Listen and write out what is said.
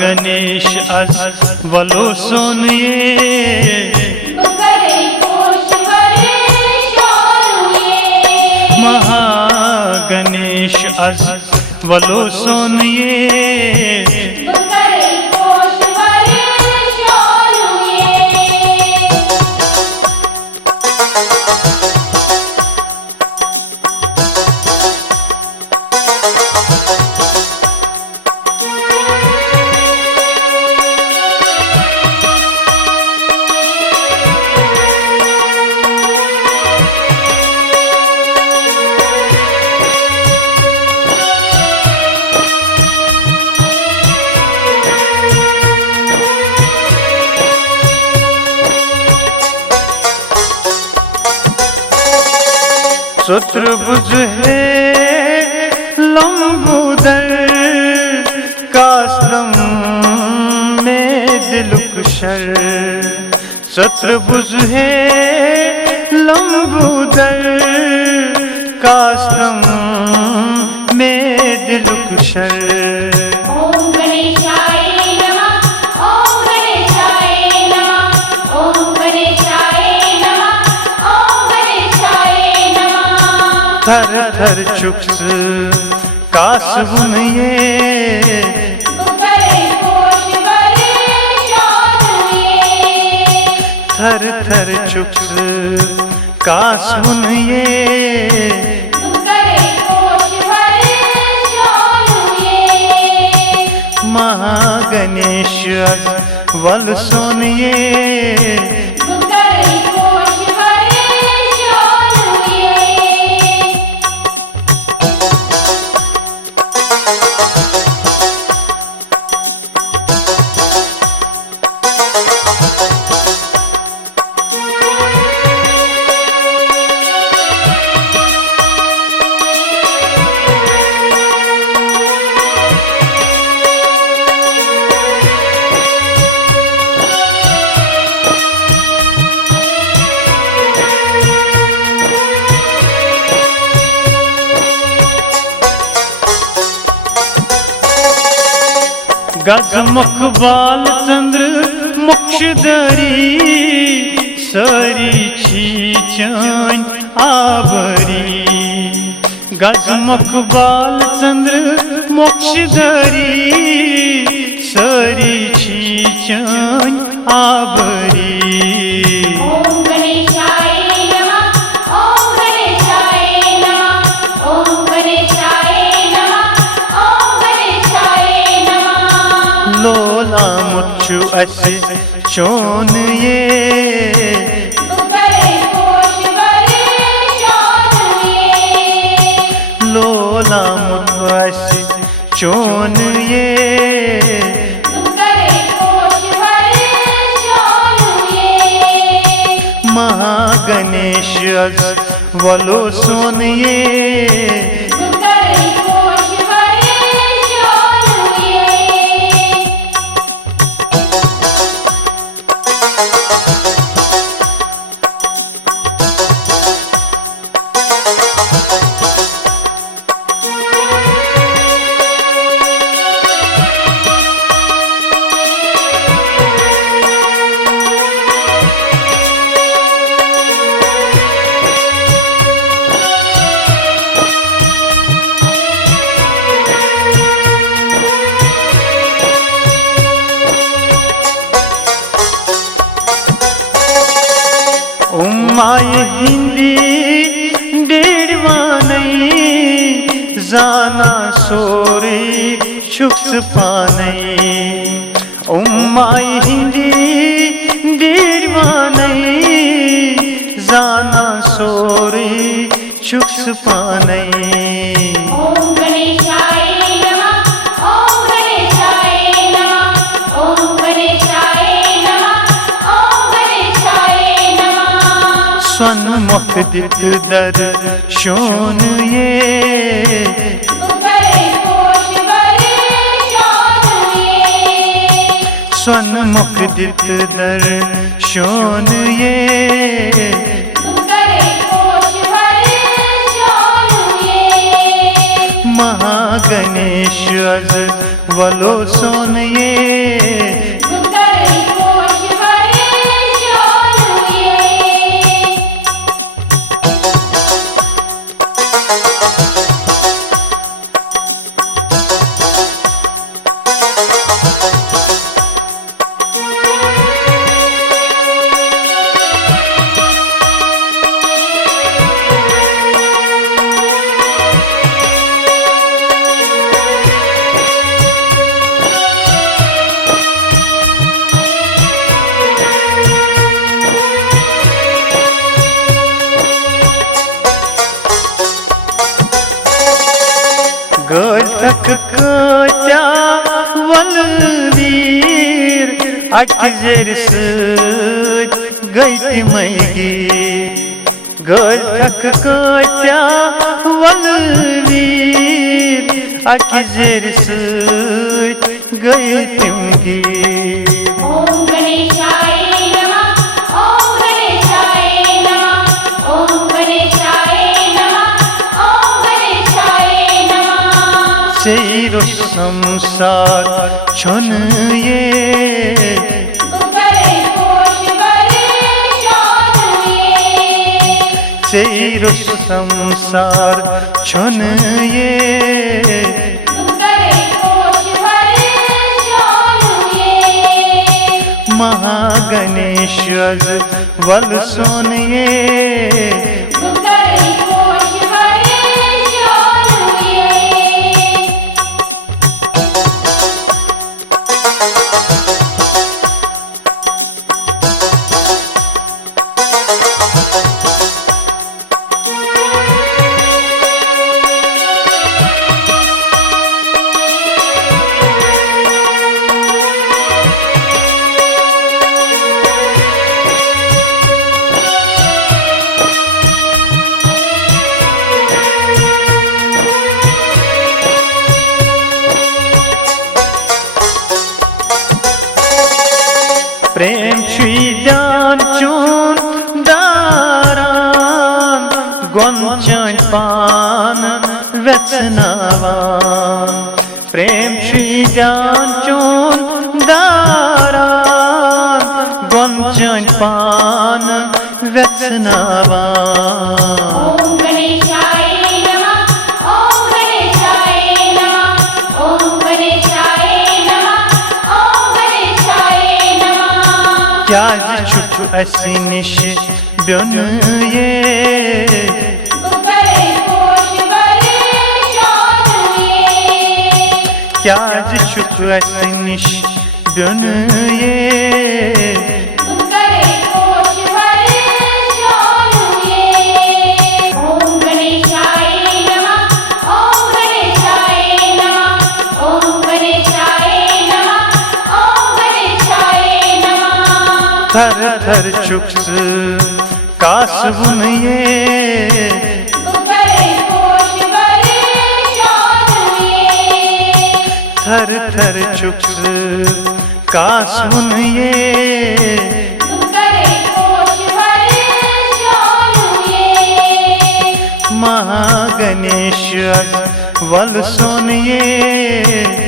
गणेश अज वलो सोनिए महागणेश अज वलो सोनिए चतुर्भुज है लंबोदर कास्लम में दिलकुशर। चतुर्भुज है लंबोदर कास्लम में दिलकुशर। थर थर चुक्स कासबुन ये थर थर चुक्स कासबुन ये महागणेश वल सोनिए गजमुख बाल चंद्र मुक्षधरी सरी छीचन आबरी। गजमुख बाल चंद्र मुक्षधरी सरी छीचन आबरी। लोला मुच्छु अस चोन ये लोला मुच्छु अस चोन ये महागणेश अज वलो सोनिए माय हिंदी डेढ़वानई जाना सोरे शुक्स पानई। उम्माय हिंदी डेढ़वानई जाना सोरे शुक्स पानई। स्वन मुख दित दर शोन ये स्वन मुख दित दर शोन ये महागणेश अज वलो सोनिए गलक क्या वलवीर अकजर गई मैगी गलक क्या वलवीर अकजर गई तिमगी संसार छन ये तेरो संसार छन ये महागणेश वल सोनिए प्रेम ध्यान चून दारान गोंचन पान वेचनावान प्रेम ध्यान चून दारान गोंचन पान वेचनावान क्या छुप असी निश ब्योन ये क्या छुप असी निश ब्योन ये थर थर चुक्स कासबुन ये थर थर चुक्स कासबुन ये महागणेश वल सोनिए